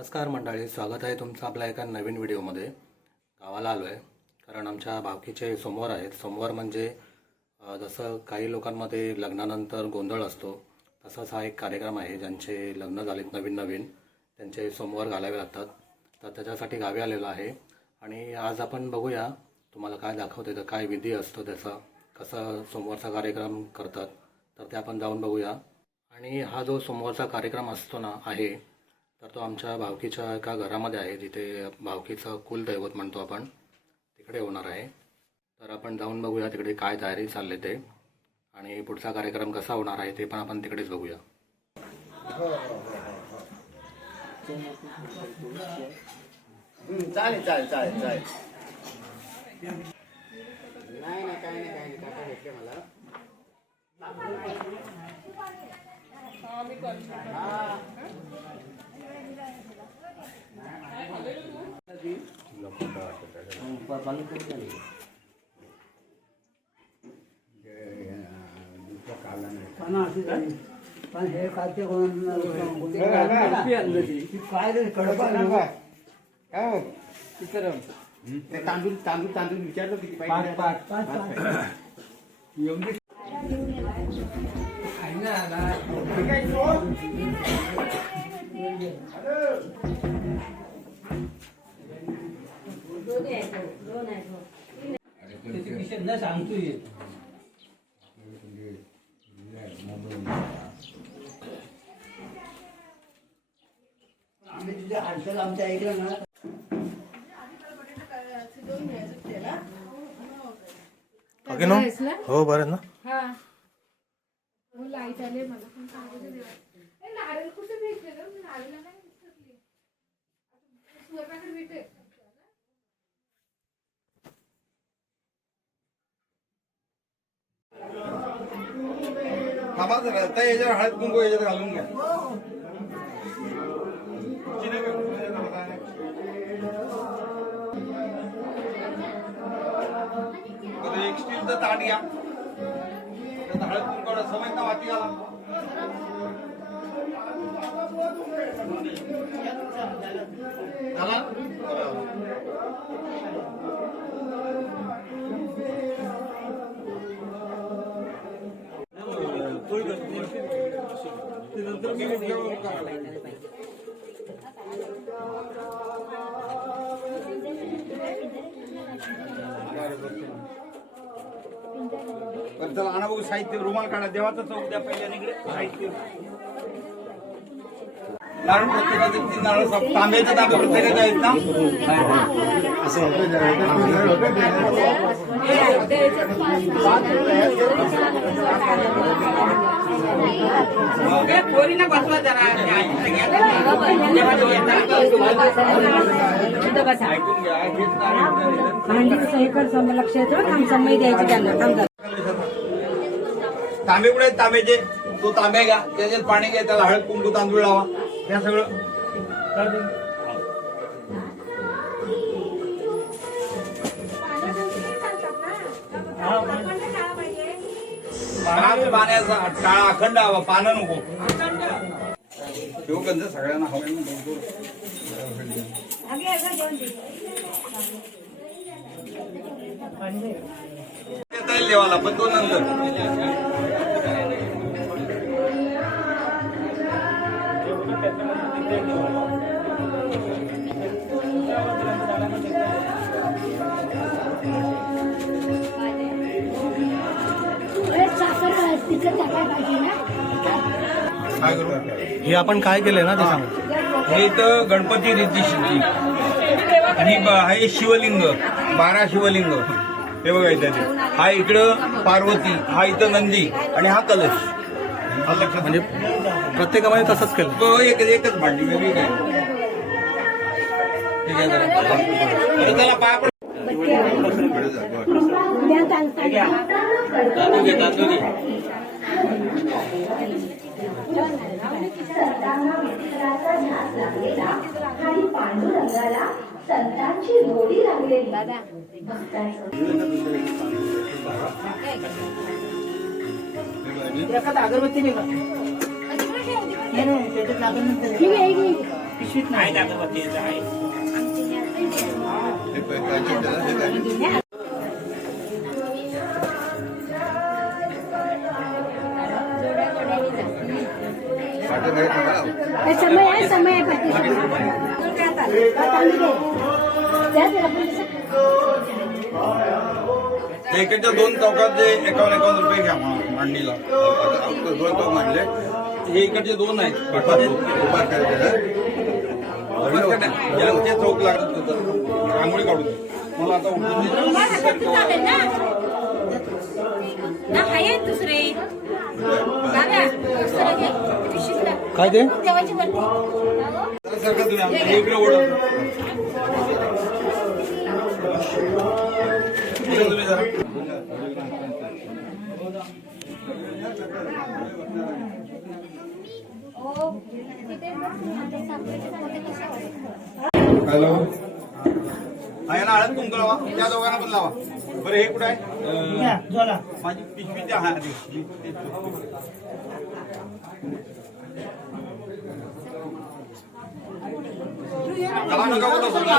नमस्कार मंडळी स्वागत आहे तुमचं आपल्या एका नवीन व्हिडिओमध्ये. गावाला आलो आहे कारण आमच्या भावकीचे सोमवार आहेत. सोमवार म्हणजे जसं काही लोकांमध्ये लग्नानंतर गोंधळ असतो तसाच हा एक कार्यक्रम आहे ज्यांचे लग्न झालेत नवीन नवीन त्यांचे सोमवार घालावे लागतात. तर त्याच्यासाठी गावी आलेलो आहे. आणि आज आपण बघूया तुम्हाला काय दाखवते तर काय विधी असतो त्याचा कसं सोमवारचा कार्यक्रम करतात तर ते आपण जाऊन बघूया. आणि हा जो सोमवारचा कार्यक्रम असतो ना आहे तर तो आमच्या भावकीच्या एका घरामध्ये आहे जिथे भावकीचं कुलदैवत म्हणतो आपण. तिकडे होणार आहे. तर आपण जाऊन बघूया तिकडे काय तयारी चालली ते. आणि पुढचा कार्यक्रम कसा होणार आहे ते पण आपण तिकडेच बघूया. हं, चालेल चालेल चालेल चालेल. नाही नाही काही नाही काही नाही काका भेटले मला. पण अशी झाली. पण हे खाते कोण काय रे कडपा ते तांदूळ तांदूळ तांदूळ विचारलो किती पाहिजे पाच पाच पाच एवढी त्याची विषय न आम्ही तुझे हालचाल आमच्या ऐकलं ना? हो बरं ना. हो. लाइट आले मला पण नारळ कुठे भेटले नारळ नाही थांबा जरा त्या याच्यावर हळद कुंकू याच्यात घालून घ्या. बरं, एक स्टीलचं ताट घ्या. त्यात हळद कुंकू समज ना वाटी घाला. झाला? बरं चला आणा बघू साहित्य. रुमाल काढा. देवाचा चौक द्या पहिल्या निकडे साहित्य. नारळ प्रत्येकाचे तीन नारळ साप- तांब्याचे तांबे प्रत्येकाचे आहेत ना? तांबे कुठे आहेत? तांब्याचे. तो तांब्या घ्या. त्याच्यात पाणी घ्या त्याला हळद कुंकू तांदूळ लावा. त्या सगळं. पाण्याचा टाळा अखंड हवा पानं नको. शिवगंध सगळ्यांना हवे देवाला पण तो नंतर. हे आपण काय केलंय ना ते सांग हे इथं गणपती रीती सिद्धी आणि हे शिवलिंग बारा शिवलिंग. हे बघा हा इकडं पार्वती हा इथं नंदी आणि हा कलश. म्हणजे प्रत्येकामध्ये तसंच केलं. हो, एक एकच भांडी वेगळी काय? ठीक आहे जरा. बरं, चला पाया पड तांदूळ घे तांदूळ घे. आणि पांडुरंगाला संतांची गोडी लागलेली एखादा अगरबत्ती नाही. हे. समय आहे समय आहे दोन चौकात जे एकावन्न एकावन्न रुपये घ्या मा- मांडणीला. दोन चौक मांडले हे इकडचे दोन आहेत यांचे चौक लागत होतं. रांगोळी काढून मला आता उठून दुसरे. काय ते? देवाची वरती. सरका तुम्ही आमच्या इकडे ओढा. इकडे तुम्ही जरा. हॅलो. हा यांना हळद कुंकू लावा. त्या दोघांना पण लावा. बरं हे कुठं आहे? माझी पिशवी द्या. हा. लावा नका कुठं सोडा.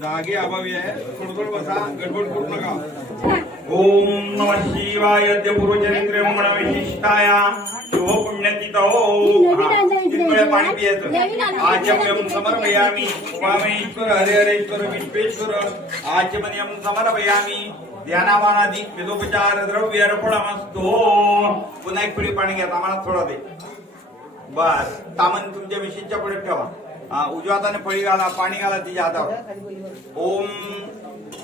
जागे अभावी आहे. थोडं बसा. गडबड करू नका. ओम नम शिवाय देवपूर्वचरित्र मण विशिष्टाया. शुभ पुण्यतिथो. पाणी पियाचं. आचम्यम समर्पयामी. उमामेश्वर हरे हरेश्वर विश्वेश्वर. आचमन्यम समर्पयामी. ध्यानावानादी विदोपचार द्रव्य अर्पणमस्तो पुन्हा एक पिढी पाणी घ्या आम्हाला थोडा दे बस तामन तुमच्या विषयीच्या पुढे ठेवा उजव्या हाताने फळी घाला पाणी घाला तिच्या हातावर ओम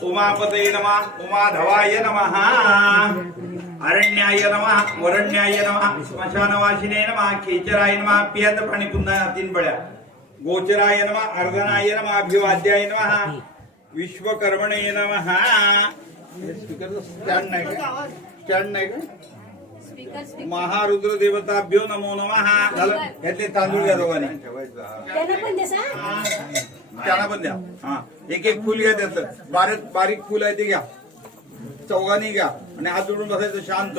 उमापतये धवाय उमाधवाय नमः अरण्याय नमः वरण्याय नमः स्मशानवासिने नमा खेचराय नमा पियात पाणी पुन्हा तीन बळ्या गोचराय नमा अर्धनाय नमा अभिवाद्याय नमा विश्वकर्मणे नमः स्पीकर स्टँड नाही का स्टँड नाही का महारुद्र देवताभ्यो नमो नमः. झालं. यातले तांदूळ घ्या दोघांनी. त्यांना पण द्या. हा. एक एक फुल घ्या त्याचं. बारीक बारीक फुल आहे ते घ्या. चौघांनी घ्या. आणि हात जोडून बसायचं शांत.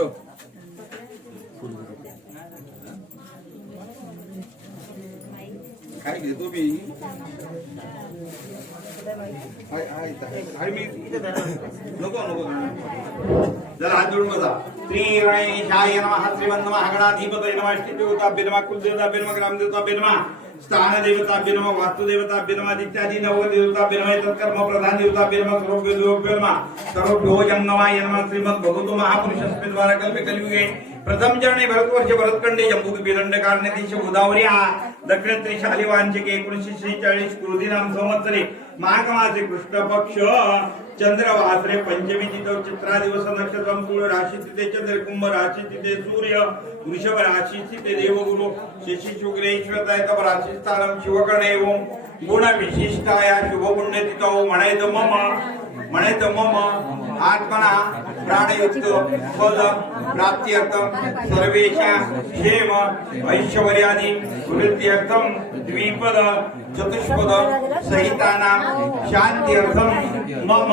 काय घेतो मी? हाय, हाय, वास्तुदेवताभ्य इत्यादी नव देवताभ्य तत्कर्म प्रधान देवताभ्य नमः सर्वभ्यो देवभ्यो नमः सर्वभ्यो श्रीमद भगवतो महापुरुषस्मिन् द्वारा कल्पे कलियुगे प्रथम चरणे भरतवर्ष भरतखंडे जम्बूक बिरंड कारणे दिश गोदावरी दक्षिण त्रिशाली वांचिके एकोणीसशे शेहेचाळीस कृतीनाम संवत्सरे माघ मासे कृष्ण पक्ष चंद्र वासरे पंचमी तिथे चित्रा दिवस नक्षत्र राशी तिथे चंद्र कुंभ राशी तिथे सूर्य वृषभ राशी तिथे देवगुरु शशी शुक्रेश्वर तप राशी स्थानम शिवकर्ण ओम गुण विशिष्टाया शुभ पुण्य तिथं म्हणायचं मम म्हणायचं मम. आत्मना प्राणयुक्त पद प्राप्त्यर्थ सर्वेशा क्षेम ऐश्वर्यादि वृद्ध्यर्थम द्विपद चतुष्पद सहिताना शांत्यर्थम मम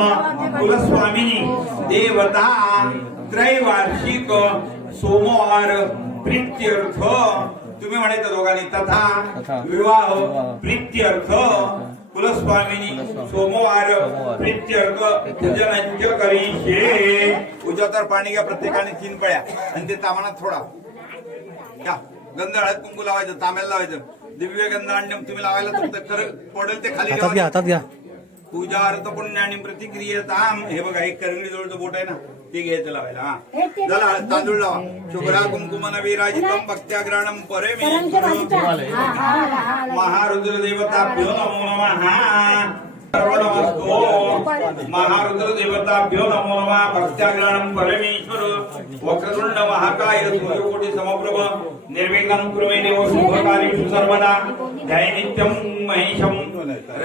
कुलस्वामिनी देवता त्रैवार्षिक सोमवार प्रीत्यर्थ. तुम्ही म्हणायचं दोघांनी तथा विवाह प्रीत्यर्थ. कुलस्वामिनी सोमवार प्रीत्यर्थ पूजनंच करीशे उद्या तर पाणी घ्या प्रत्येकाने तीन पळ्या. आणि ते तामानात थोडा. घ्या. गंध हळद कुंकू लावायचं तांब्याला लावायचं. दिव्य गंध तुम्ही लावायला खरं पडेल ते खाली हातात घ्या. हातात घ्या. पूजार्थ पुण्याने प्रतिक्रियताम हे बघा एक करंगडी जवळचं बोट आहे ना. ते घ्यायचं लावायला हा झाला तांदूळ लावा शुभ्रा कुंकुमन विराजितम भक्त्याग्राणम परे మహారుద్రదేవతాభ్యో నమో నమ. భక్త్యాగ్రహణం పరమేశ్వరు. వక్రతుండ మహాకాయ సూర్యకోటి సమప్రభ. నిర్విఘ్నం కురుమైన ఓ శుభకార్యు సర్వదా. దైనిత్యం మహిషం.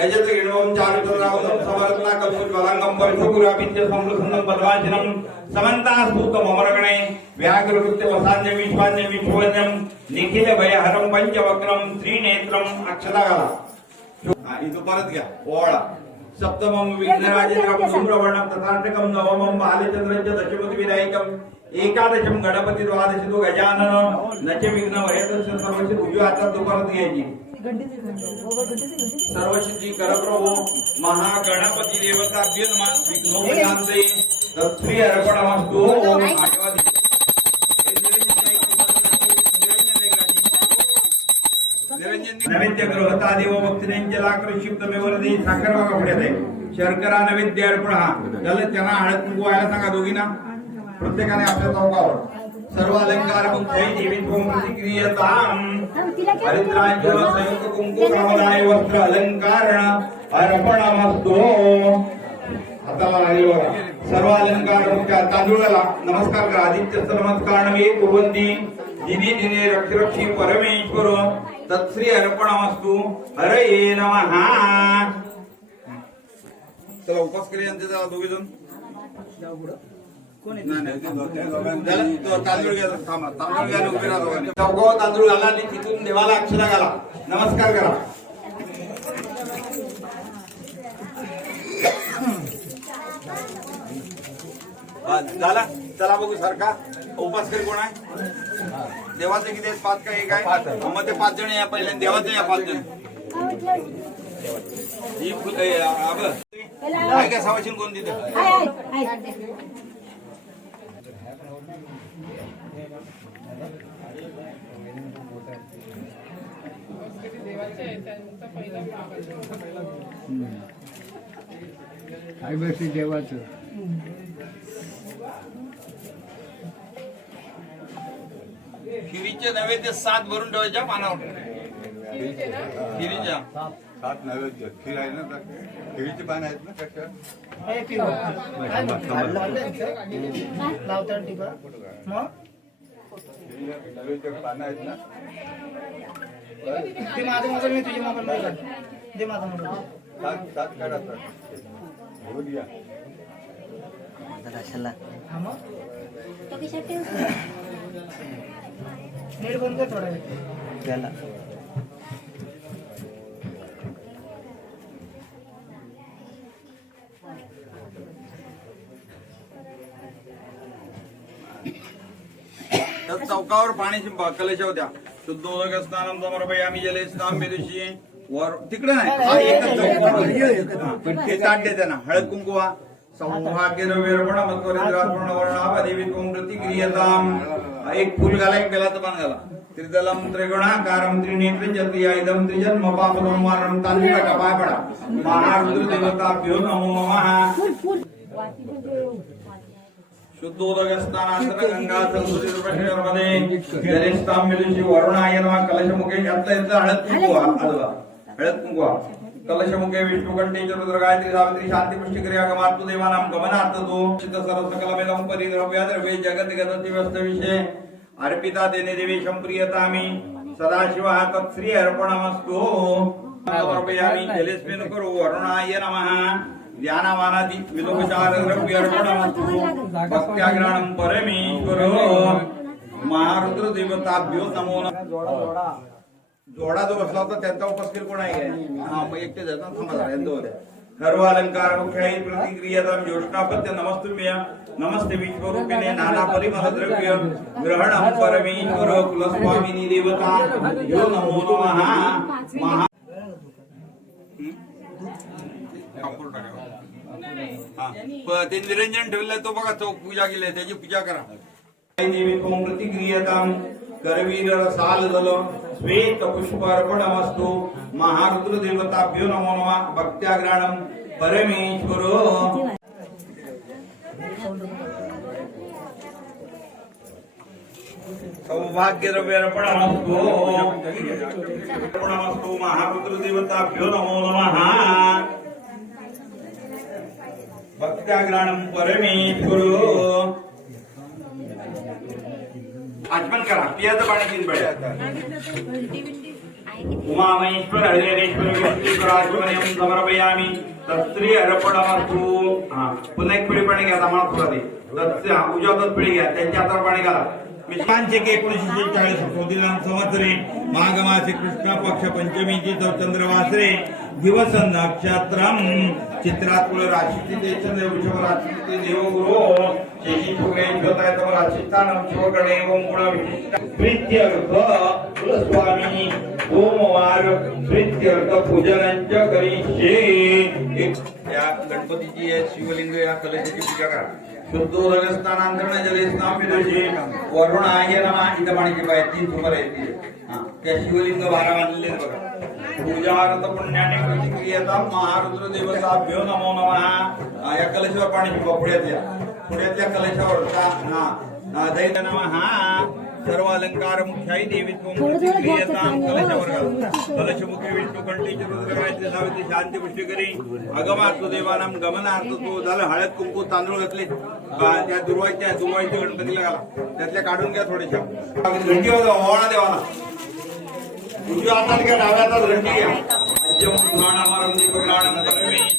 రజత గిణవం చారుతురావతం సమరత్న కౌశలంగం పరిశుకురాపించ సమృద్ధం పద్వాచనం సమంతాస్తూతం అమరగణే. వ్యాఘ్రకృత్య వసాన్య విశ్వాన్య విభువన్యం నిఖిల భయహరం పంచవక్రం త్రినేత్రం అక్షతగల. हा, इथं परत घ्या. ओळा दशपती विनायकम. एकादशम गणपती द्वादशी तो गजानन नच विघ्न सर्वशी तुझ्या हातात तो परत घ्यायची. सर्वशिद्धी करप्रभो महागणपती देवता नमः विघ्नोपशांते तत्श्री अर्पणमस्तु. ओम आशीर्वाद नैवेद्य गृहता देव भक्तीनेंजलाकृषिप्तमे साखर बघा आहे शर्करा नैवेद्य अर्पण हा. त्याला त्यांना हळद कुंकू व्हायला सांगा दोघींना. प्रत्येकाने आपल्या चौकावर सर्व अलंकार मुख्य देवी त्वं संयुक्त कुंकू प्रमदाय वस्त्र अलंकारण अर्पणमस्तु हाताला लागेल बघा. सर्व अलंकार मुख्य तांदूळाला नमस्कार करा. आदित्य नमस्कार नवे कुर्वंती. दिने दिने रक्षरक्षी परमेश्वर. तत्श्री अर्पणमस्तु हरये नमः। चला उपास करूया यांचे जरा दोघे जण. तांदूळ घ्या थांबा. तांदूळ घ्या आणि उभे राहा तांदूळ घाला आणि तिथून देवाला अक्षरा घाला नमस्कार करा. झाला. चला बघू सारखा. उपास करी कोण आहे? देवाचे किती आहेत? पाच का एक आहे? मग ते पाच जण या पहिले देवाचे या पाच जण. ही फुल- ए, आब. आहे का सवाशीन कोण तिथे? हाय हाय हाय बसली देवाचं खिरीचे नैवेद्य सात भरून ठेवायच्या पानावर. खिरीच्या. सात नैवेद्य खीर आहे ना खिरीची पान आहेत ना कशा पानं आहेत ना? सात सात काढा चौकावर पाण्याची ब- कलश होत्या शुद्धोदक स्नानम समर्पयामी जले स्नान दिवशी. वर तिकडे नाही. एकच ते ताट देते ना हळद कुंकुवा सौभाग्य द्रव्यर्पण मत्वरिंद्रार्पण वर्णा देवी त्वं प्रतिक्रियताम एक फुल घाला एक बेलाचं पान घाला. त्रिदलम त्रिगुणाकारम त्रिनेत्र जत्रिया इदम त्रिजन्म पापदम वारणम तांत्रिका पाय पडा. महारुद्र देवताभ्यो नमो नमः. शुद्धोदक स्नानांतर गंगा कलशमुखे यातलं यातलं हळद कुंकुवा आजोबा हळद कुंकुवा कलशमुखे विष्णुकंठे चतुर्थ गायत्री सावित्री शांती पुष्टी क्रिया गमातु देवानाम गमनार्थ तो. चित्त सर्व सकलमेदम परिद्रव्या द्रव्य जगत गदति व्यस्त विषय अर्पिता देने देवेशम प्रियतामी सदाशिवा तत्श्री अर्पणमस्तु. समर्पयामि जलेस्मिन् करो वरुणाय नमः. ध्यानमानादि विलोकचार द्रव्य अर्पणमस्तु भक्त्याग्राणं जोडा जो बसला होता त्यांचा उपस्थित कोण आहे? हा मग एकटे जातात थांबा जरा, यांचं होत्या सर्व अलंकार मुख्याही प्रतिक्रियादाम ज्योष्णापत्य नमस्तुम्य नमस्ते विश्वरूपिणे नाना परिमल द्रव्य ग्रहणं परमेश्वर कुलस्वामिनी देवता यो नमो नमः महा. हा. प- ते निरंजन ठेवलंय तो बघा चौक पूजा केली त्याची पूजा करा प्रतिक्रियताम करवीर साल जल श्वेत पुष्प अर्पणमस्तु महारुद्र देवताभ्यो नमो नमः भक्त्याग्राणं परमेश्वर सौभाग्य द्रव्य अर्पणमस्तु अर्पणमस्तु महारुद्र देवताभ्यो नमो नमः भक्त्याग्राणं परमेश्वर आचमन करा. पियाचं पाणी तीन पडे उमामहेश्वर हरिहरेश्वर विष्णुश्वराचमनयं समर्पयामि. तत्श्री अर्पणमस्तु. हा पुन्हा एक पिढी पाणी घ्या आम्हाला पुरा दे. तत्स्य हा, उजवा दत्त पिढी घ्या. त्यांच्या हातावर पाणी घाला. मिश्रांचे के एकोणीसशे चाळीस दिनांक संवत्सरे माघ मासे कृष्ण पक्ष पंचमीची चंद्र वासरे दिवस नक्षत्रम चित्रात राशी वृषभ राशी देवगुरु. शेषी शुक्रे ज्योतायतम राशीस्थानम शिवगणे ओम प्रीत्यर्थ कुलस्वामी सोमवार प्रीत्यर्थ पूजनांच करिष्ये या गणपतीची या शिवलिंग या कलशाची पूजा करा. शुद्धोदकस्थानांतरण जले स्नान वरुण आहे ना इथं माणिकी पाहिजे तीन सुमार आहेत त्या शिवलिंग बारा बांधलेले बघा. पूजारत पुण्याने प्रतिक्रियता महारुद्र देवताभ्यो नमो नमः. या कलशिवाय पाणी शिंपा या. पुढ्यातल्या कलशावर का हा, सर्व अलंकार मुख्याई प्रतिक्रियतां कलशावर. कलशमुखी विष्णू कंठी रुद्र गायत्री सावित्री शांती पुष्टी करी अगमार्थ देवानाम गमनार्थ तो झालं हळद कुंकू तांदूळ घातले. त्या दुर्वाच्या दुर्वाच्या गणपतीला घाला. त्यातल्या काढून घ्या थोड्याशा घंटी वाजवा ओवाळा देवाला. उजव्या हातात घ्या डाव्या हातात घंटी घ्या.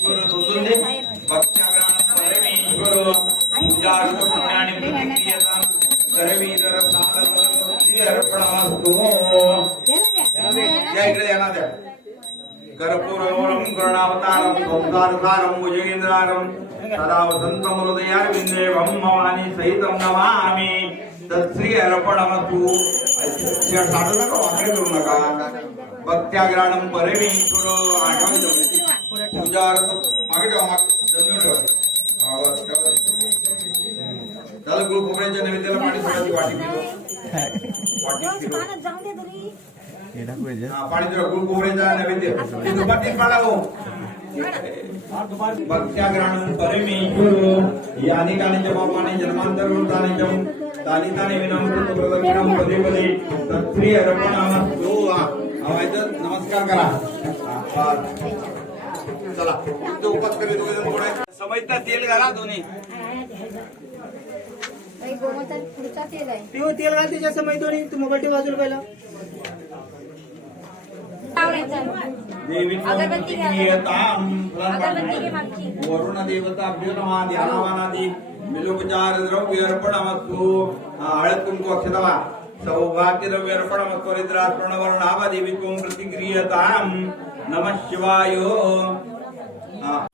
परमेश्वर पूजार्थ पुण्यानि प्रतिक्रियतां सर्वीधर साधन अर्पणमस्तु या इकडे यांना द्या कर्पूरगौरं करुणावतारं ओंकारसारं भुजगेन्द्रारं सदा वसन्तं हृदयारविन्दे भवानी सहितं नमामि तत्श्री अर्पणमस्तु या साधू नका वाकडे करू नका भक्त्याग्राणं परमेश्वर आठवणी जमले पूजार्थ मागे ठेवा मागे जमिनीवर ठेवा हा, बस, ठेवा ते. त्याला गुरु खोबऱ्याच्या नैवेद्याला पाणी सोडायची वाटी पिलो. वाटी पिलो. हा, पाणी कोबऱ्याचा नैवेद्य हो. भक्त्याग्रहणं यानि कानि तानि तानि पदे पदे नमस्कार करा. हा. चला तो उपास? समजता तेल घाला दोन्ही. तेल आहे. तेव्हा तेल घाल त्याच्या समय दोन्ही. तू मोबाईल बाजूला पहिला. देवी वरुण देवताभ्यो नमः ध्यानावानादी बिलोपचार द्रव्य अर्पणमस्तु हळद कुंकू अक्षतवा सौभाग्य द्रव्य अर्पणमस्तु हरिद्रार्पण वरुणावा देवी त्वं प्रतिक्रियतां नमः शिवाय. हा.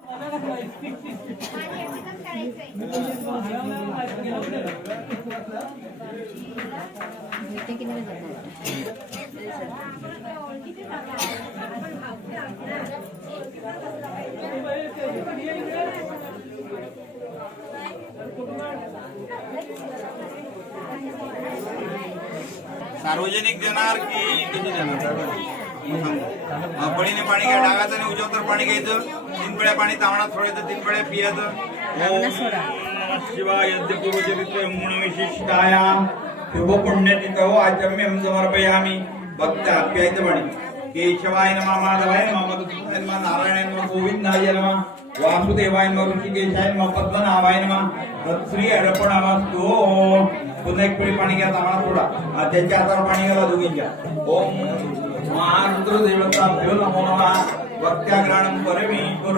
सार्वजनिक देणार की कधी देणार? हा, पळीने पाणी घ्या डाव्याचं आणि उजवतर पाणी घ्यायचं. तीन पिळ्या पाणी तावणात सोडायचं तीन पिळ्या पियाचं. शिवाय यज्ञपूर्वचरित्र गुण विशिष्टाया. शुभ पुण्यतिथो आचम्यम समर्पयामी। भक्त प्यायचं पाणी केशवाय नमः माधवाय नमः मधुसूदनाय नमः नारायणाय नमः गोविंदाय नमः वासुदेवाय नमः ऋषिकेशाय नमः पद्मनाभाय नमः। तत्श्री अर्पणमस्तु पुन्हा एक पिळी पाणी घ्या तांबडा थोडा हा, त्यांच्या हातावर पाणी घाला दोघींच्या ओम महारुद्र देवताभ्यो नमो नमः। भक्त्याग्रहणं परमेश्वर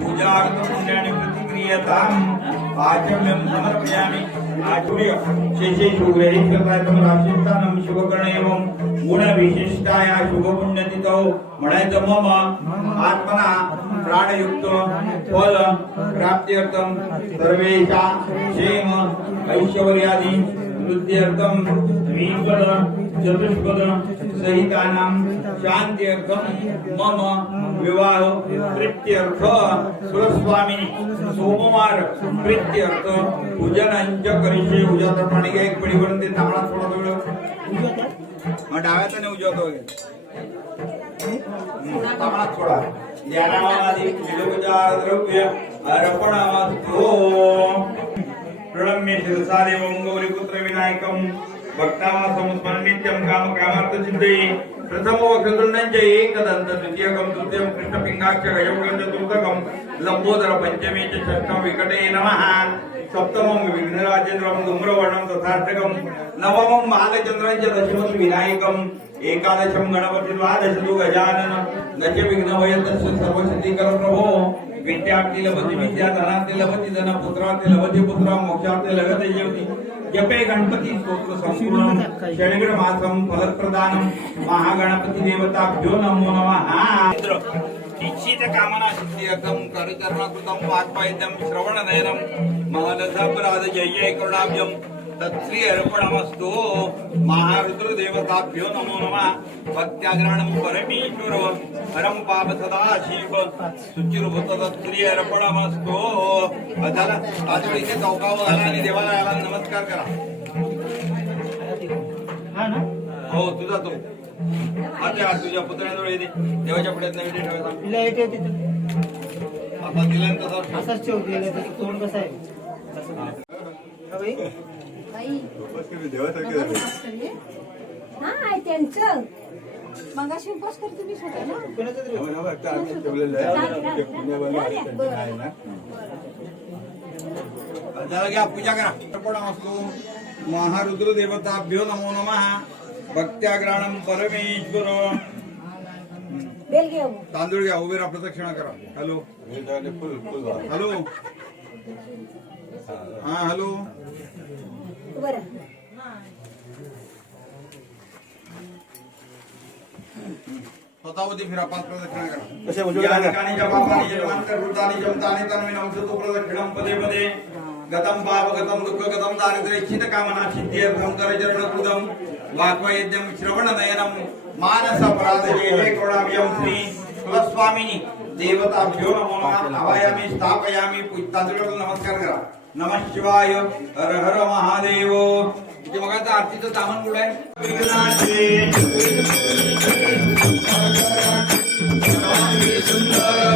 पूजार्थ पुण्यानि प्रतिक्रियताम्। आचम्यं समर्पयामि। आचुर्य शेषे शुभ्रहि कृतायतम शुभकर्ण एवं म्हणायचं मम आत्मना प्राणयुक्त फल प्राप्त्यर्थं सर्वेषा क्षेम ऐश्वर्यादि वृद्ध्यर्थं द्विपद चतुष्पद सहितानां शान्त्यर्थं मम विवाह प्रीत्यर्थ सुरस्वामिनी सोमवार प्रीत्यर्थ पूजनांच करिष्ये उजा तर पाणी घ्या एक पिढी भरून ते तांबडा थोडा थोडं मग डाव्याचा नाही उजवतो वगैरे तांबडा थोडा. ज्ञानावादी विलोपचार द्रव्य अर्पणमस्तु రుణం మే శిరసాదేవ గౌరీపుత్ర వినాయకం భక్తావాసం స్మరణిత్యం కామ కామార్థ సిద్ధై ప్రథమో చతుర్ణంచ ఏకదంత ద్వితీయకం తృతీయం కృష్ణపింగాక్ష గయోగంచ తృతకం లంబోదర పంచమే చ షష్టం వికటే నమః సప్తమం విఘ్నరాజేంద్రం ధూమ్రవర్ణం తథార్థకం నవమం బాలచంద్రం చ దశమం వినాయకం ఏకాదశం గణపతి ద్వాదశ గజాననం గజ విఘ్న సర్వసిద్ధికర ప్రభో विद्यार्थी लभते विद्या ते लभते धन पुत्रार्थी लभते पुत्र मोक्षार्थी लगते जेवती. जपे गणपती स्तोत्र संपूर्ण. शनिग्र मासम फलप्रदानम महागणपती देवताभ्यो नमो नमः. इच्छित कामना सिद्ध्यर्थम करचरणाकृतम वाक्पायद्यम श्रवणनयनम महदसापराध जय जय करुणाभ्यम तत्श्री अर्पणमस्तु महारुद्र देवताभ्यो नमो नमः। भक्त्याग्रणम परमेश्वर हरम पाप सदा शिव। सुचिरभूत तत्श्री अर्पणमस्तु झाला आज इथे चौकावर आला आणि देवाला आला नमस्कार करा। हो तुझा तो. आता तुझ्या पुतण्याजवळ येते देवाच्या नाही ठेवायचा. आता दिल्यानंतर तोंड कसं आहे हा त्यांचं. मगाशी उपवास करते मी स्वतः ना. हो ना, आता आम्ही ठेवलेलं आहे. ते पुण्यावाले आहे, त्यांचं आहे ना. झालं घ्या पूजा करा. अर्पणमस्तु महारुद्र देवताभ्यो नमो नमः. भक्त्याग्राणम परमेश्वर तांदूळ घ्या उभे राहा प्रदक्षिणा करा. हॅलो. हे. हॅलो. हा हॅलो. बरं स्वतःवरती फिरा पाच प्रदक्षिणा करा कशा उजव्या या डाव्या? ठिकाणी जपापाणी जन्मांतर वृत्तानि जमतानि तन्मे नमसतो प्रदक्षिणं पदे पदे गतं पाप गतं दुःख गतं दारिद्र्य इच्छित कामना सिद्ध्यर्थं करचरण कृतं वाक्वयज्ञं श्रवण नयनं मानस अपराध जय करुणाभ्यं श्री कुलस्वामिनी देवताभ्यो नमो नमः आवायामी स्थापयामी तांदूळ नमस्कार करा नम शिवाय हर हर महादेव. इथे बघा आता आरतीचं सामान कुठं आहे? सुंदर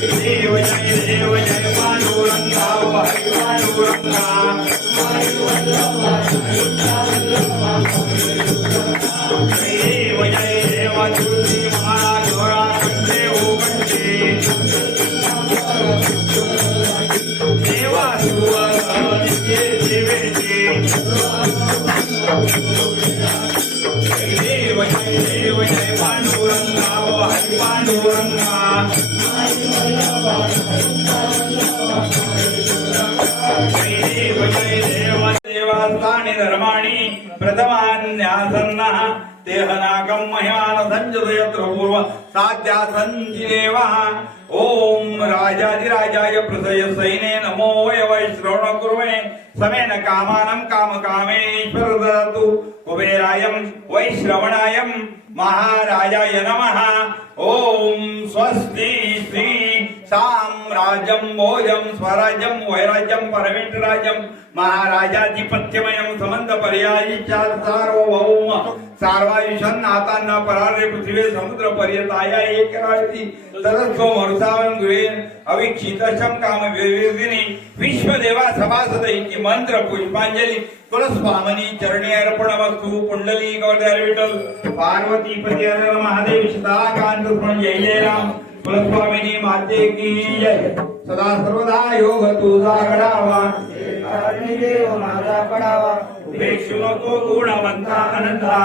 देव जय देव जय पांडुरंगा ओ देहनाकम् महिमान सञ्जतयत्र पूर्व साध्यासञ्जिदेवः ॐ राजाधिराजाय प्रसय सैन्ये नमोय वैश्रवण कुर्वे समेन कामानम् कामकामेश्वर ददातु। कुबेरायम् वैश्रवणायम् महाराजाय नमः। ॐ स्वस्ति श्री सा भोजं स्वराज्यं वैराज्यं परमेश्वराज्यं महाराजाधिपत्यमयं समंत पर्यायी चार सार्वभौम सार्वायुषन् नातांना परार्य पृथ्वी समुद्र पर्यताया एक राळती सरस्व मरुसावं गृहे अवीक्षितशं काम विवर्धिनी विश्वदेवा सभासद इति मंत्र पुष्पांजली कुलस्वामनी चरणी अर्पणमस्तु कुंडली गौदार विठ्ठल पार्वती पती हर कुलस्वामिनी माते की जय. सदा सर्वदा योग तुझा घडावा देव माझा पडावा उपेक्षु नको गुणवंता अनंता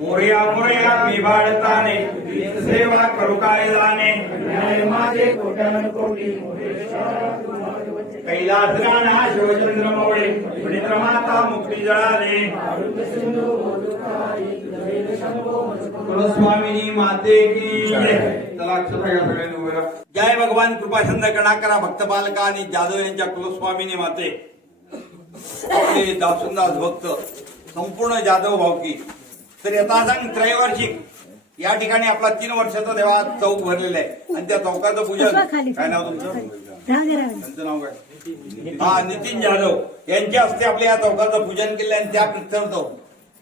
मोरया मोरया मी बाळताने सेवा करू काय जाणे. माझे कोट्यान कोटी. कैलास राणा शिवचंद्र मवळे माता मुक्ती जळाले. कुलस्वामिनी माते की चला अक्षता घ्या सगळ्यांनी उभे राहा. जय भगवान कृपाचंद कणाकरा भक्त बालका आणि जाधव यांच्या कुलस्वामिनी माते. आपले दासुंदास भक्त संपूर्ण जाधव भावकी तर यथासांग त्रैवार्षिक. या ठिकाणी आपला तीन वर्षाचा देवा चौक भरलेला आहे. आणि त्या चौकाचं पूजन काय नाव तुमचं? त्यांचं नाव काय? हा नितीन जाधव. यांच्या हस्ते आपल्या या चौकाचं पूजन केलं आणि त्या प्रित्यर्थ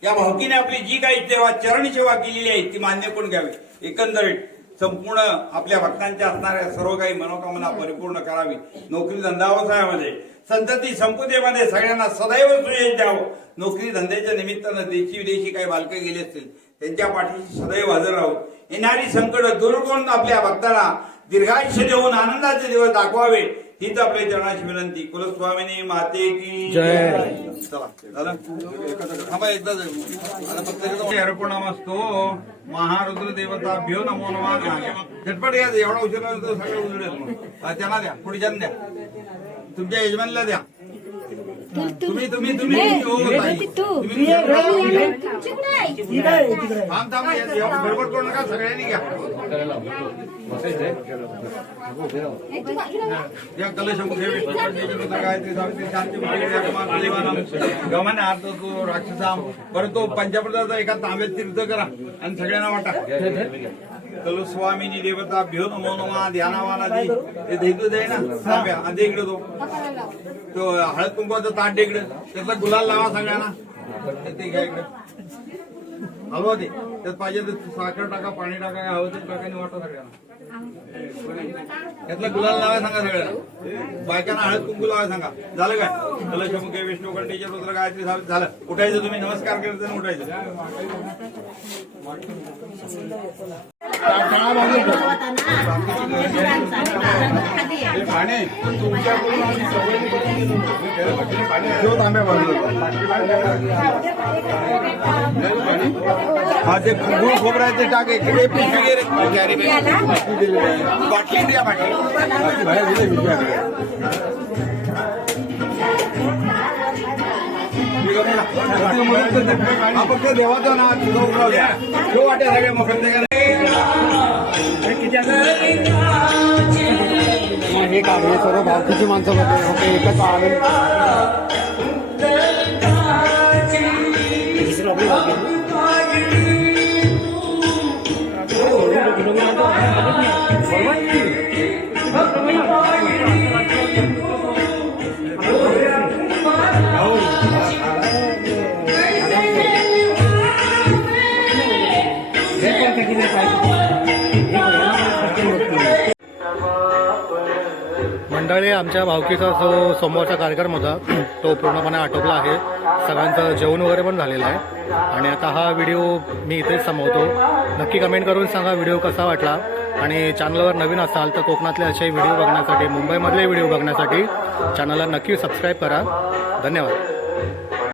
या भावकीने आपली जी काही सेवा चरण सेवा केलेली आहे ती मान्य करून घ्यावी. एकंदरीत संपूर्ण आपल्या भक्तांच्या असणाऱ्या सर्व काही मनोकामना परिपूर्ण करावी. नोकरी धंदा व्यवसायामध्ये संतती संपदेमध्ये सगळ्यांना सदैव सुयश द्यावं. नोकरी धंद्याच्या निमित्तानं देशी विदेशी काही बालके गेले असतील त्यांच्या पाठीशी सदैव हजर राहून येणारी संकट दूर करून आपल्या भक्तांना दीर्घायुष्य देऊन आनंदाचे दिवस दाखवावे. हीच आपल्या चरणाची विनंती कुलस्वामिनी माते की जय. चला. झालं थांबा एकदा एकदा अर्पणमस्तो महारुद्र देवता भ्यो नमो नमः. झटपट या एवढा उशीर सगळं उजळेल त्यांना द्या पुढच्यानं द्या. तुमच्या यजमानला द्या. तुम्ही तुम्ही तुम्ही हो, ताई. तुम्ही थांब थांब या- एवढं गडबड करू नका सगळ्यांनी घ्या. या कलशमुखे गायत्री सावित्री शांती गमन. तो राक्षसाम परत तो पंचामृताचा एका तांब्यात तीर्थ करा आणि सगळ्यांना वाटा. कलु स्वामीनी देवता भ्यो नमो नमा ध्यानावानादी ते देतो दे ना तांब्या इकडे तो तो हळद कुंकवाचं ताट इकडे त्यातला गुलाल लावा सगळ्यांना ते- घ्या इकडे. हवं ते त्यात पाहिजे साखर टाका पाणी टाका काय हवं ते टाकाने वाटा सगळ्यांना. त्यातला गुलाल लावा सांगा सगळ्यांना बायकांना हळद कुंकू लावा सांगा. झालं काय? कलशमुखे विष्णू खंडेच्या रुद्र गायत्री झालं. उठायचं तुम्ही नमस्कार करायचं आणि उठायचं. ठेव तांब्या बाजूला. हा ते गुळ खोबरं आहे ते टाक रे. Carry bag. बाटली द्या बाटली बाहेर फक्त देवाचा ना तुझा उभा द्या वाटे सगळ्या मग हे काम हे सर्व भारतीची माणसं होते एकच आनंद. आमच्या भावकीचा जो सोमवारचा कार्यक्रम होता तो पूर्णपणे आटोपला आहे. सगळ्यांचं जेवण वगैरे पण झालेलं आहे. आणि आता हा व्हिडिओ मी इथेच संपवतो नक्की कमेंट करून सांगा व्हिडिओ कसा वाटला. आणि चॅनलवर नवीन असाल तर कोकणातले असे व्हिडिओ बघण्यासाठी मुंबईमधले व्हिडिओ बघण्यासाठी चॅनलला नक्की सबस्क्राईब करा. धन्यवाद.